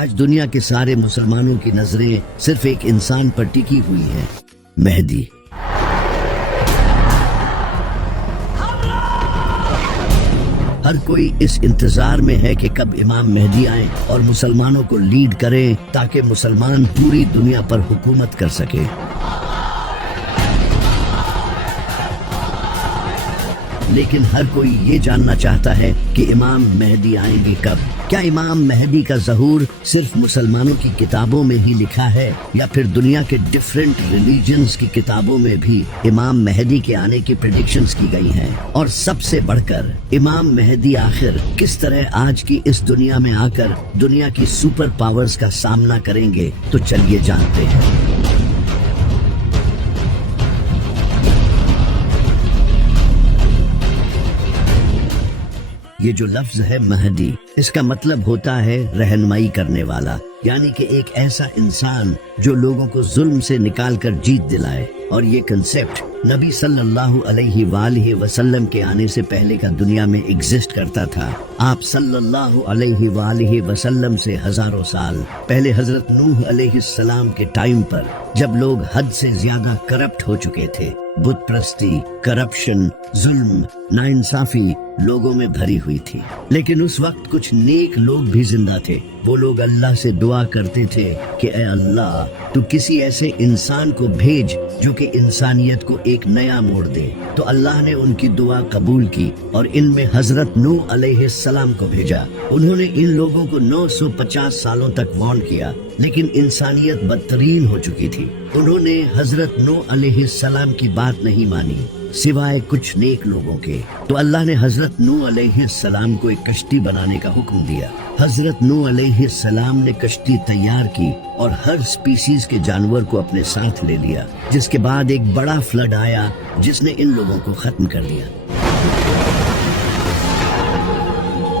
آج دنیا کے سارے مسلمانوں کی نظریں صرف ایک انسان پر ٹکی ہوئی ہیں، مہدی۔ ہر کوئی اس انتظار میں ہے کہ کب امام مہدی آئیں اور مسلمانوں کو لیڈ کریں تاکہ مسلمان پوری دنیا پر حکومت کر سکے۔ لیکن ہر کوئی یہ جاننا چاہتا ہے کہ امام مہدی آئیں گے کب؟ کیا امام مہدی کا ظہور صرف مسلمانوں کی کتابوں میں ہی لکھا ہے یا پھر دنیا کے ڈیفرنٹ ریلیجنز کی کتابوں میں بھی امام مہدی کے آنے کی پریڈکشنز کی گئی ہیں؟ اور سب سے بڑھ کر امام مہدی آخر کس طرح آج کی اس دنیا میں آ کر دنیا کی سپر پاورز کا سامنا کریں گے؟ تو چلیے جانتے ہیں۔ یہ جو لفظ ہے مہدی، اس کا مطلب ہوتا ہے رہنمائی کرنے والا، یعنی کہ ایک ایسا انسان جو لوگوں کو ظلم سے نکال کر جیت دلائے۔ اور یہ کنسیپٹ نبی صلی اللہ علیہ وآلہ وسلم کے آنے سے پہلے کا دنیا میں ایگزسٹ کرتا تھا۔ آپ صلی اللہ علیہ وآلہ وسلم سے ہزاروں سال پہلے حضرت نوح علیہ السلام کے ٹائم پر، جب لوگ حد سے زیادہ کرپٹ ہو چکے تھے، بت پرستی، کرپشن، ظلم، ناانصافی لوگوں میں بھری ہوئی تھی، لیکن اس وقت کچھ نیک لوگ بھی زندہ تھے۔ وہ لوگ اللہ سے دعا کرتے تھے کہ اے اللہ، تو کسی ایسے انسان کو بھیج جو کہ انسانیت کو ایک نیا موڑ دے۔ تو اللہ نے ان کی دعا قبول کی اور ان میں حضرت نوح علیہ السلام کو بھیجا۔ انہوں نے ان لوگوں کو 950 سالوں تک وارن کیا، لیکن انسانیت بدترین ہو چکی تھی۔ انہوں نے حضرت نوح علیہ السلام کی بات نہیں مانی سوائے کچھ نیک لوگوں کے۔ تو اللہ نے حضرت نوح علیہ السلام کو ایک کشتی بنانے کا حکم دیا۔ حضرت نوح علیہ السلام نے کشتی تیار کی اور ہر سپیسیز کے جانور کو اپنے ساتھ لے لیا، جس کے بعد ایک بڑا فلڈ آیا جس نے ان لوگوں کو ختم کر دیا۔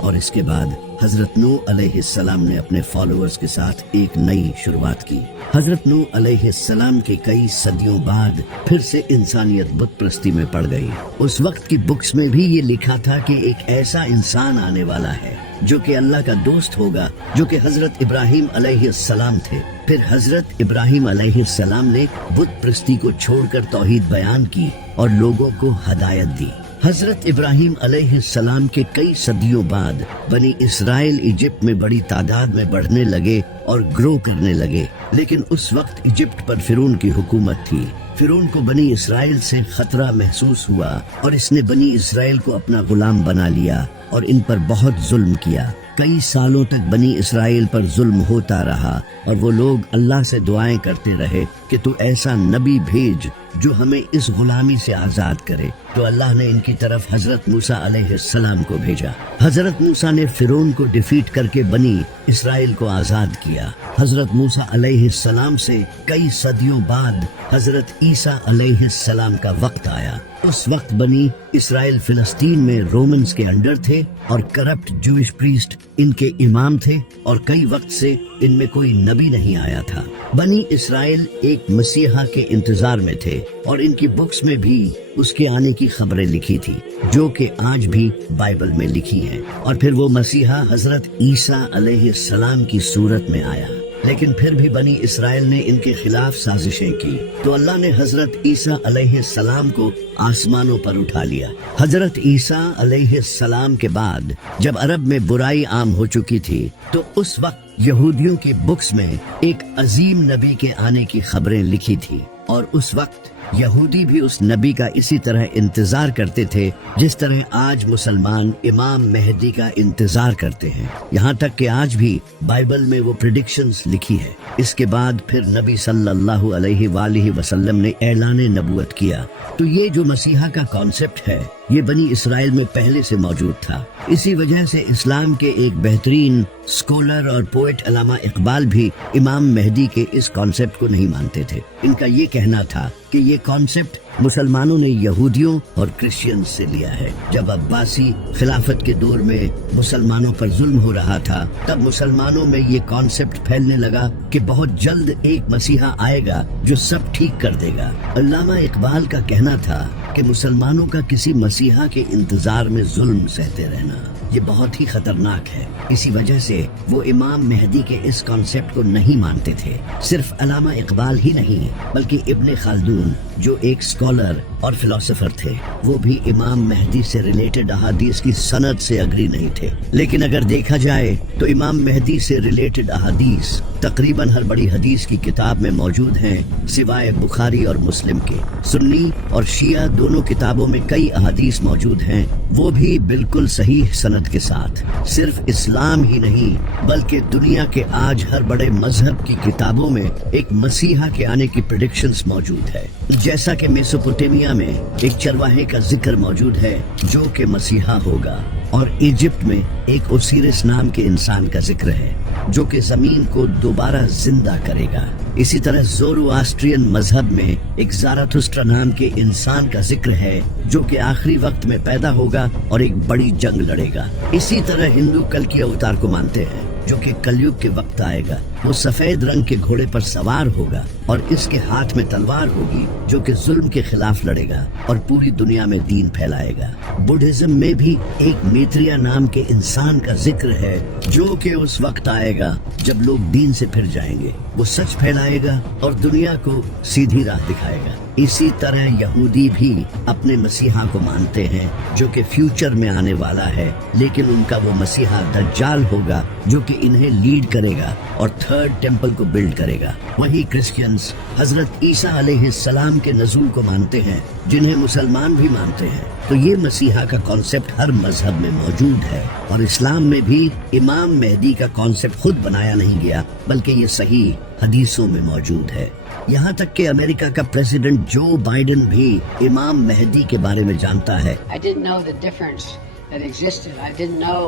اور اس کے بعد حضرت نوح علیہ السلام نے اپنے فالوورز کے ساتھ ایک نئی شروعات کی۔ حضرت نوح علیہ السلام کے کئی صدیوں بعد پھر سے انسانیت بت پرستی میں پڑ گئی۔ اس وقت کی بکس میں بھی یہ لکھا تھا کہ ایک ایسا انسان آنے والا ہے جو کہ اللہ کا دوست ہوگا، جو کہ حضرت ابراہیم علیہ السلام تھے۔ پھر حضرت ابراہیم علیہ السلام نے بت پرستی کو چھوڑ کر توحید بیان کی اور لوگوں کو ہدایت دی۔ حضرت ابراہیم علیہ السلام کے کئی صدیوں بعد بنی اسرائیل ایجپٹ میں بڑی تعداد میں بڑھنے لگے اور گرو کرنے لگے، لیکن اس وقت ایجپٹ پر فرعون کی حکومت تھی۔ فرعون کو بنی اسرائیل سے خطرہ محسوس ہوا اور اس نے بنی اسرائیل کو اپنا غلام بنا لیا اور ان پر بہت ظلم کیا۔ کئی سالوں تک بنی اسرائیل پر ظلم ہوتا رہا اور وہ لوگ اللہ سے دعائیں کرتے رہے کہ تو ایسا نبی بھیج جو ہمیں اس غلامی سے آزاد کرے۔ تو اللہ نے ان کی طرف حضرت موسیٰ علیہ السلام کو بھیجا۔ حضرت موسیٰ نے فرعون کو ڈیفیٹ کر کے بنی اسرائیل کو آزاد کیا۔ حضرت موسیٰ علیہ السلام سے کئی صدیوں بعد حضرت عیسیٰ علیہ السلام کا وقت آیا۔ اس وقت بنی اسرائیل فلسطین میں رومنز کے انڈر تھے اور کرپٹ جوئش پریسٹ ان کے امام تھے، اور کئی وقت سے ان میں کوئی نبی نہیں آیا تھا۔ بنی اسرائیل ایک مسیحا کے انتظار میں تھے اور ان کی بکس میں بھی اس کے آنے کی خبریں لکھی تھی، جو کہ آج بھی بائبل میں لکھی ہیں۔ اور پھر وہ مسیحا حضرت عیسیٰ علیہ السلام کی صورت میں آیا، لیکن پھر بھی بنی اسرائیل نے ان کے خلاف سازشیں کی، تو اللہ نے حضرت عیسیٰ علیہ السلام کو آسمانوں پر اٹھا لیا۔ حضرت عیسیٰ علیہ السلام کے بعد جب عرب میں برائی عام ہو چکی تھی، تو اس وقت یہودیوں کی بکس میں ایک عظیم نبی کے آنے کی خبریں لکھی تھی، اور اس وقت یہودی بھی اس نبی کا اسی طرح انتظار کرتے تھے جس طرح آج مسلمان امام مہدی کا انتظار کرتے ہیں۔ یہاں تک کہ آج بھی بائبل میں وہ پریڈکشنز لکھی ہے۔ اس کے بعد پھر نبی صلی اللہ علیہ وآلہ وسلم نے اعلان نبوت کیا۔ تو یہ جو مسیحا کا کانسیپٹ ہے، یہ بنی اسرائیل میں پہلے سے موجود تھا۔ اسی وجہ سے اسلام کے ایک بہترین اسکالر اور پوئٹ علامہ اقبال بھی امام مہدی کے اس کانسیپٹ کو نہیں مانتے تھے۔ ان کا یہ کہنا تھا کہ یہ کانسیپٹ مسلمانوں نے یہودیوں اور کرسچنز سے لیا ہے۔ جب عباسی خلافت کے دور میں مسلمانوں پر ظلم ہو رہا تھا، تب مسلمانوں میں یہ کانسیپٹ پھیلنے لگا کہ بہت جلد ایک مسیحا آئے گا جو سب ٹھیک کر دے گا۔ علامہ اقبال کا کہنا تھا کہ مسلمانوں کا کسی مسیحا کے انتظار میں ظلم سہتے رہنا یہ بہت ہی خطرناک ہے. اسی وجہ سے وہ امام مہدی کے اس کانسیپٹ کو نہیں مانتے تھے. صرف علامہ اقبال ہی نہیں بلکہ ابن خلدون جو ایک اسکالر اور فلاسفر تھے وہ بھی امام مہدی سے ریلیٹڈ احادیث کی سند سے اگری نہیں تھے. لیکن اگر دیکھا جائے تو امام مہدی سے ریلیٹڈ احادیث تقریباً ہر بڑی حدیث کی کتاب میں موجود ہیں سوائے بخاری اور مسلم کے. سنی اور شیعہ دونوں کتابوں میں کئی احادیث موجود ہیں, وہ بھی بالکل صحیح سند کے ساتھ. صرف اسلام ہی نہیں بلکہ دنیا کے آج ہر بڑے مذہب کی کتابوں میں ایک مسیحا کے آنے کی پریڈکشنز موجود ہے. جیسا کہ میسوپوٹیمیا میں ایک چرواہے کا ذکر موجود ہے جو کہ مسیحا ہوگا, اور ایجپٹ میں ایک اوسیرس نام کے انسان کا ذکر ہے جو کہ زمین کو دوبارہ زندہ کرے گا. اسی طرح زورو-آسٹرین مذہب میں ایک زاراتھسٹرا نام کے انسان کا ذکر ہے جو کہ آخری وقت میں پیدا ہوگا اور ایک بڑی جنگ لڑے گا. اسی طرح ہندو کلکی اوتار کو مانتے ہیں جو کہ کلیوگ کے وقت آئے گا. وہ سفید رنگ کے گھوڑے پر سوار ہوگا اور اس کے ہاتھ میں تلوار ہوگی جو کہ ظلم کے خلاف لڑے گا اور پوری دنیا میں دین پھیلائے گا. بدھزم میں بھی ایک میتریا نام کے انسان کا ذکر ہے جو کہ اس وقت آئے گا جب لوگ دین سے پھر جائیں گے. وہ سچ پھیلائے گا اور دنیا کو سیدھی راہ دکھائے گا. اسی طرح یہودی بھی اپنے مسیحا کو مانتے ہیں جو کہ فیوچر میں آنے والا ہے, لیکن ان کا وہ مسیحا دجال ہوگا جو کہ انہیں لیڈ کرے گا اور تھرڈ ٹیمپل کو بلڈ کرے گا. وہی کرسچنز حضرت عیسیٰ علیہ السلام کے نزول کو مانتے ہیں جنہیں مسلمان بھی مانتے ہیں. تو یہ مسیحا کا کانسیپٹ ہر مذہب میں موجود ہے, اور اسلام میں بھی امام مہدی کا کانسیپٹ خود بنایا نہیں گیا بلکہ یہ صحیح حدیثوں میں موجود ہے. یہاں تک کہ امریکہ کا پریزیڈنٹ جو بائیڈن بھی امام مہدی کے بارے میں جانتا ہے. I didn't know the difference that existed. I didn't know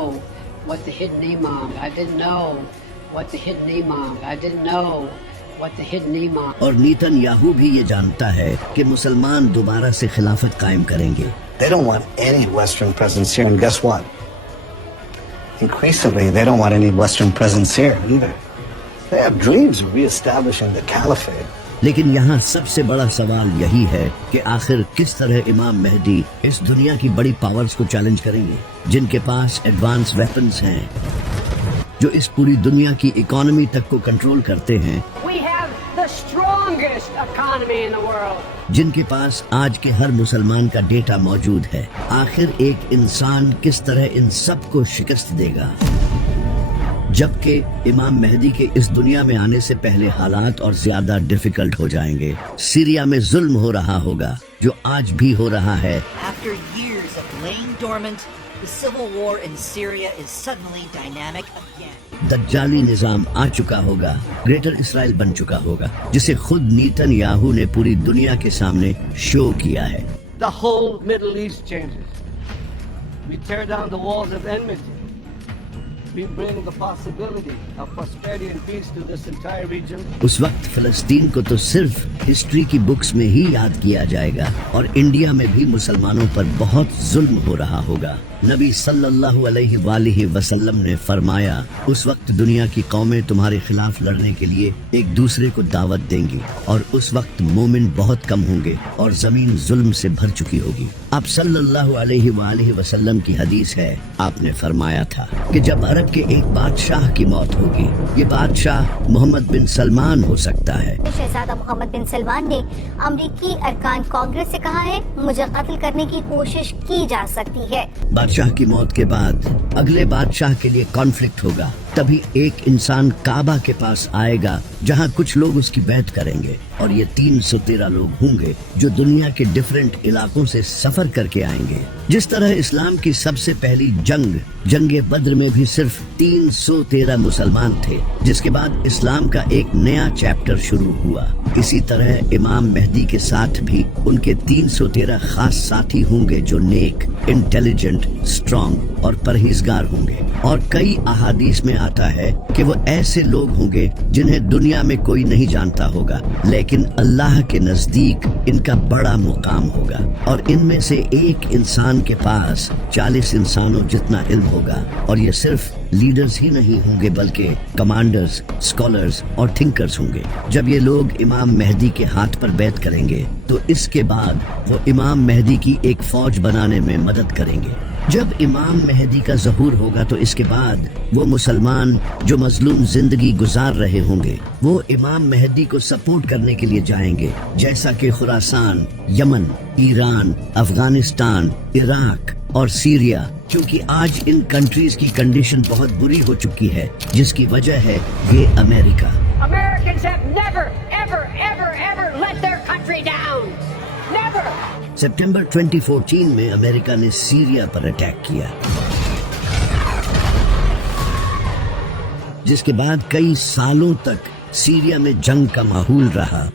what the hidden imam. I didn't know what the hidden imam. I didn't know what the hidden imam. اور Nitin Yahoo بھی یہ جانتا ہے کہ مسلمان دوبارہ سے خلافت قائم کریں گے. They don't want any Western presence here, and guess what? Increasingly, they don't want any Western presence here either. They have dreams of reestablishing the caliphate. لیکن یہاں سب سے بڑا سوال یہی ہے کہ آخر کس طرح امام مہدی اس دنیا کی بڑی پاورز کو چیلنج کریں گے جن کے پاس ایڈوانس ویپنز ہیں, جو اس پوری دنیا کی اکانومی تک کو کنٹرول کرتے ہیں, We have the strongest economy in the world. جن کے پاس آج کے ہر مسلمان کا ڈیٹا موجود ہے. آخر ایک انسان کس طرح ان سب کو شکست دے گا جبکہ امام مہدی کے اس دنیا میں آنے سے پہلے حالات اور زیادہ ڈیفیکلٹ ہو جائیں گے. سیریا میں ظلم ہو رہا ہوگا جو آج بھی ہو رہا ہے. After years of laying dormant, the civil war in Syria is suddenly dynamic again. دجالی نظام آ چکا ہوگا, گریٹر اسرائیل بن چکا ہوگا جسے خود نیتن یاہو نے پوری دنیا کے سامنے شو کیا ہے. The whole Middle East changes. We tear down the walls of enmity. We bring the possibility of prosperity and peace to this entire region. اس وقت فلسطین کو تو صرف ہسٹری کی بکس میں ہی یاد کیا جائے گا, اور انڈیا میں بھی مسلمانوں پر بہت ظلم ہو رہا ہوگا. نبی صلی اللہ علیہ وآلہ وسلم نے فرمایا اس وقت دنیا کی قومیں تمہارے خلاف لڑنے کے لیے ایک دوسرے کو دعوت دیں گی, اور اس وقت مومن بہت کم ہوں گے اور زمین ظلم سے بھر چکی ہوگی. اب صلی اللہ علیہ وآلہ وسلم کی حدیث ہے, آپ نے فرمایا تھا کہ جب عرب کے ایک بادشاہ کی موت ہوگی, یہ بادشاہ محمد بن سلمان ہو سکتا ہے. شہزادہ محمد بن سلمان نے امریکی ارکان کانگریس سے کہا ہے مجھے قتل کرنے کی کوشش کی جا سکتی ہے. بادشاہ کی موت کے بعد اگلے بادشاہ کے لیے کانفلکٹ ہوگا, تبھی ایک انسان کعبہ کے پاس آئے گا جہاں کچھ لوگ اس کی بیعت کریں گے, اور یہ 313 لوگ ہوں گے جو دنیا کے ڈیفرنٹ علاقوں سے سفر کر کے آئیں گے. جس طرح اسلام کی سب سے پہلی جنگ بدر میں بھی صرف 313 مسلمان تھے, جس کے بعد اسلام کا ایک نیا چیپٹر شروع ہوا. اسی طرح امام مہدی کے ساتھ بھی ان کے 313 خاص ساتھی ہوں گے جو نیک, انٹیلیجنٹ, اسٹرانگ اور پرہیزگار ہوں گے. اور کئی احادیث میں آتا ہے کہ وہ ایسے لوگ ہوں گے جنہیں دنیا میں کوئی نہیں جانتا ہوگا, لیکن اللہ کے نزدیک ان کا بڑا مقام ہوگا. اور ان میں سے ایک انسان کے پاس 40 انسانوں جتنا علم ہوگا, اور یہ صرف لیڈرز ہی نہیں ہوں گے بلکہ کمانڈرز, اسکالرز اور تھنکرز ہوں گے. جب یہ لوگ امام مہدی کے ہاتھ پر بیعت کریں گے تو اس کے بعد وہ امام مہدی کی ایک فوج بنانے میں مدد کریں گے. جب امام مہدی کا ظہور ہوگا تو اس کے بعد وہ مسلمان جو مظلوم زندگی گزار رہے ہوں گے وہ امام مہدی کو سپورٹ کرنے کے لیے جائیں گے، جیسا کہ خراسان، یمن، ایران، افغانستان، عراق اور سیریا، کیونکہ آج ان کنٹریز کی کنڈیشن بہت بری ہو چکی ہے جس کی وجہ ہے یہ امریکہ۔ Americans have never, ever, ever, ever let their country down. Never. September 2014 میں امریکہ نے سیریا پر اٹیک کیا، جس کے بعد کئی سالوں تک سیریا میں جنگ کا ماحول رہا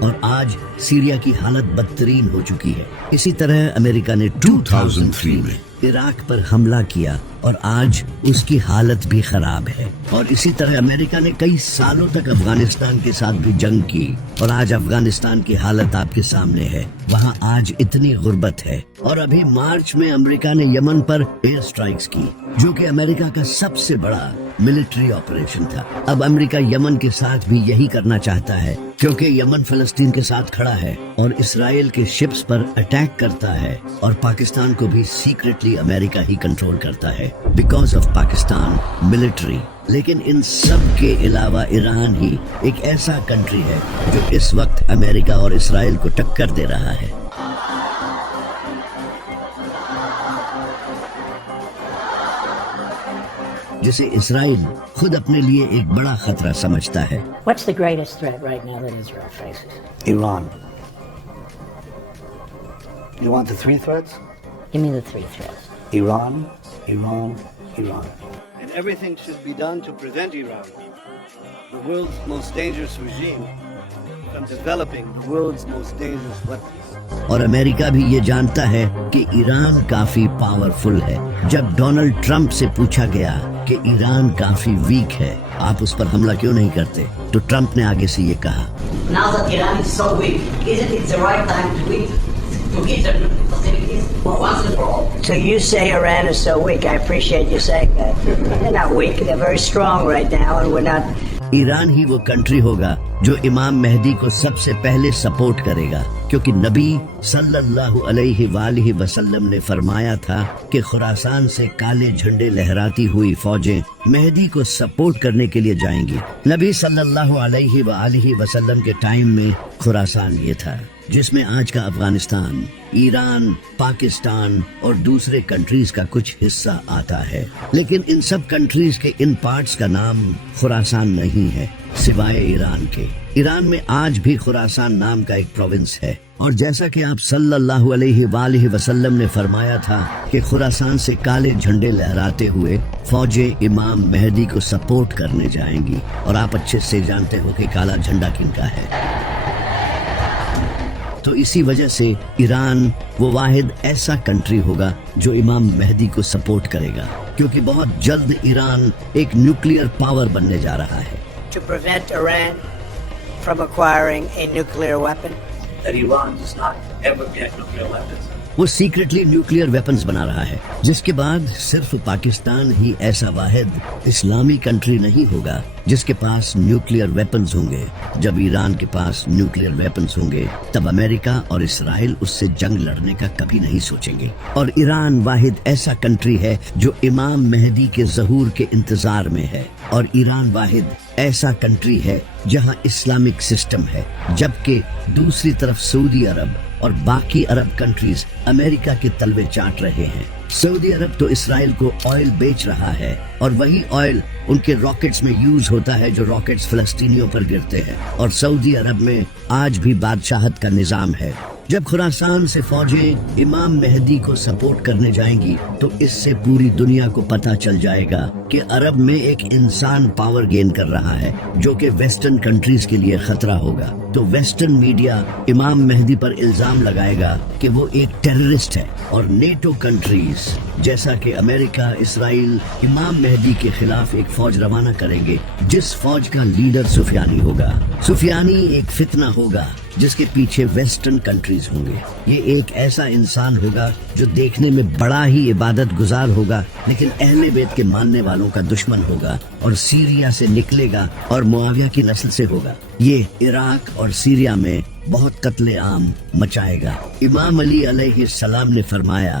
اور آج سیریا کی حالت بدترین ہو چکی ہے۔ اسی طرح امریکہ نے 2003 میں عراق پر حملہ کیا اور آج اس کی حالت بھی خراب ہے، اور اسی طرح امریکہ نے کئی سالوں تک افغانستان کے ساتھ بھی جنگ کی اور آج افغانستان کی حالت آپ کے سامنے ہے، وہاں آج اتنی غربت ہے۔ اور ابھی مارچ میں امریکہ نے یمن پر ایئر سٹرائکس کی جو کہ امریکہ کا سب سے بڑا ملٹری آپریشن تھا۔ اب امریکہ یمن کے ساتھ بھی یہی کرنا چاہتا ہے کیونکہ یمن فلسطین کے ساتھ کھڑا ہے اور اسرائیل کے شپس پر اٹیک کرتا ہے، اور پاکستان کو بھی سیکرٹلی امریکہ ہی کنٹرول کرتا ہے بیکاز آف پاکستان ملٹری۔ لیکن ان سب کے علاوہ ایران ہی ایک ایسا کنٹری ہے جو اس وقت امریکہ اور اسرائیل کو ٹکر دے رہا ہے۔ جسے اسرائیل خود اپنے لیے ایک بڑا خطرہ سمجھتا ہے۔ What's the greatest threat right now that Israel faces? Iran. You want the three threats? Give me the three threats. Iran, Iran, Iran. And everything should be done to prevent Iran, the world's most dangerous regime, from developing the world's most dangerous weapons. اور امریکہ بھی یہ جانتا ہے کہ ایران کافی powerful ہے۔ جب Donald Trump سے پوچھا گیا کہ ایران کافی ویک ہے، آپ اس پر حملہ کیوں نہیں کرتے، تو ٹرمپ نے آگے سے یہ کہا، Now that Iran is so weak, isn't it the right time to get their nuclear facilities once and for all? So you say Iran is so weak. I appreciate you saying that. They're not weak. They're very strong right now, and we're not. Iran ہی وہ country ہوگا جو امام مہدی کو سب سے پہلے support کرے گا، کیونکہ نبی صلی اللہ علیہ وآلہ وسلم نے فرمایا تھا کہ خراسان سے کالے جھنڈے لہراتی ہوئی فوجیں مہدی کو سپورٹ کرنے کے لیے جائیں گی۔ نبی صلی اللہ علیہ وآلہ وسلم کے ٹائم میں خراسان یہ تھا جس میں آج کا افغانستان، ایران، پاکستان اور دوسرے کنٹریز کا کچھ حصہ آتا ہے، لیکن ان سب کنٹریز کے ان پارٹس کا نام خراسان نہیں ہے سوائے ایران کے۔ ایران میں آج بھی خراسان نام کا ایک پروونس ہے، اور جیسا کہ آپ صلی اللہ علیہ وآلہ وسلم نے فرمایا تھا کہ خراسان سے کالے جھنڈے لہراتے ہوئے فوجیں امام مہدی کو سپورٹ کرنے جائیں گی، اور آپ اچھے سے جانتے ہو کہ کالا جھنڈا کن کا ہے۔ تو اسی وجہ سے ایران وہ واحد ایسا کنٹری ہوگا جو امام مہدی کو سپورٹ کرے گا، کیونکہ بہت جلد ایران ایک نیوکلیئر پاور بننے جا رہا ہے۔ To prevent Iran from acquiring a nuclear weapon. That Iran does not ever get nuclear weapons. وہ سیکرٹلی نیوکلیئر ویپنز بنا رہا ہے، جس کے بعد صرف پاکستان ہی ایسا واحد اسلامی کنٹری نہیں ہوگا جس کے پاس نیوکلیئر ویپنز ہوں گے۔ جب ایران کے پاس نیوکلیئر ویپنز ہوں گے تب امریکہ اور اسرائیل اس سے جنگ لڑنے کا کبھی نہیں سوچیں گے، اور ایران واحد ایسا کنٹری ہے جو امام مہدی کے ظہور کے انتظار میں ہے، اور ایران واحد ایسا کنٹری ہے جہاں اسلامک سسٹم ہے، جبکہ دوسری طرف سعودی عرب اور باقی عرب کنٹریز امریکہ کے تلوے چاٹ رہے ہیں۔ سعودی عرب تو اسرائیل کو آئل بیچ رہا ہے، اور وہی آئل ان کے راکٹس میں یوز ہوتا ہے جو راکٹس فلسطینیوں پر گرتے ہیں، اور سعودی عرب میں آج بھی بادشاہت کا نظام ہے۔ جب خراسان سے فوجیں امام مہدی کو سپورٹ کرنے جائیں گی تو اس سے پوری دنیا کو پتہ چل جائے گا کہ عرب میں ایک انسان پاور گین کر رہا ہے جو کہ ویسٹرن کنٹریز کے لیے خطرہ ہوگا۔ تو ویسٹرن میڈیا امام مہدی پر الزام لگائے گا کہ وہ ایک ٹیررسٹ ہے، اور نیٹو کنٹریز جیسا کہ امریکہ، اسرائیل امام مہدی کے خلاف ایک فوج روانہ کریں گے جس فوج کا لیڈر سفیانی ہوگا۔ سفیانی ایک فتنہ ہوگا جس کے پیچھے ویسٹرن کنٹریز ہوں گے۔ یہ ایک ایسا انسان ہوگا جو دیکھنے میں بڑا ہی عبادت گزار ہوگا لیکن اہل بیت کے ماننے والوں کا دشمن ہوگا، اور سیریا سے نکلے گا اور معاویہ کی نسل سے ہوگا۔ یہ عراق اور سیریا میں بہت قتل عام مچائے گا۔ امام علی علیہ السلام نے فرمایا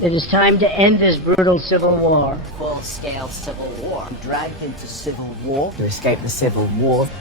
It is time to end this brutal civil war. Full-scale civil war. Dragged into civil war to escape the civil war.